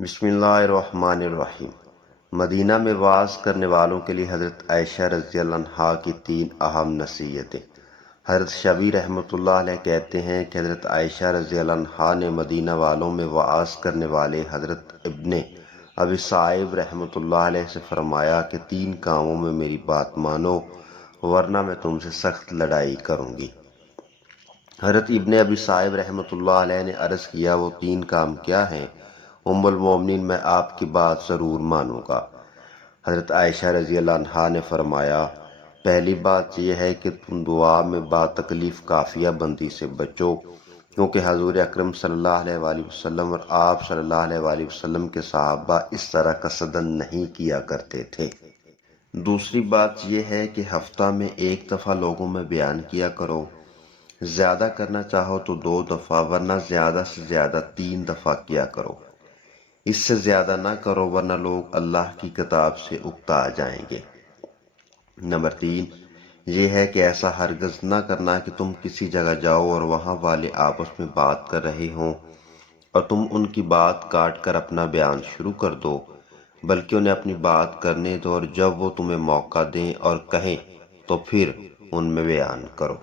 بسم اللہ الرحمن الرحیم۔ مدینہ میں وعظ کرنے والوں کے لیے حضرت عائشہ رضی اللہ عنہا کی 3 اہم نصیحتیں۔ حضرت شبیر رحمۃ اللہ علیہ کہتے ہیں کہ حضرت عائشہ رضی اللہ عنہا نے مدینہ والوں میں وعظ کرنے والے حضرت ابن ابی صائب رحمۃ اللہ علیہ سے فرمایا کہ 3 کاموں میں میری بات مانو ورنہ میں تم سے سخت لڑائی کروں گی۔ حضرت ابن ابی صائب رحمۃ اللہ علیہ نے عرض کیا وہ 3 کام کیا ہیں؟ ام المومنین میں آپ کی بات ضرور مانوں گا۔ حضرت عائشہ رضی اللہ عنہا نے فرمایا پہلی بات یہ ہے کہ تم دعا میں با تکلیف کافیہ بندی سے بچو، کیونکہ حضور اکرم صلی اللہ علیہ وآلہ وسلم اور آپ صلی اللہ علیہ وآلہ وسلم کے صحابہ اس طرح کا صدن نہیں کیا کرتے تھے۔ دوسری بات یہ ہے کہ ہفتہ میں 1 دفعہ لوگوں میں بیان کیا کرو، زیادہ کرنا چاہو تو 2 دفعہ ورنہ زیادہ سے زیادہ 3 دفعہ کیا کرو، اس سے زیادہ نہ کرو ورنہ لوگ اللہ کی کتاب سے اکتا جائیں گے۔ نمبر 3 یہ ہے کہ ایسا ہرگز نہ کرنا کہ تم کسی جگہ جاؤ اور وہاں والے آپس میں بات کر رہے ہوں اور تم ان کی بات کاٹ کر اپنا بیان شروع کر دو، بلکہ انہیں اپنی بات کرنے دو اور جب وہ تمہیں موقع دیں اور کہیں تو پھر ان میں بیان کرو۔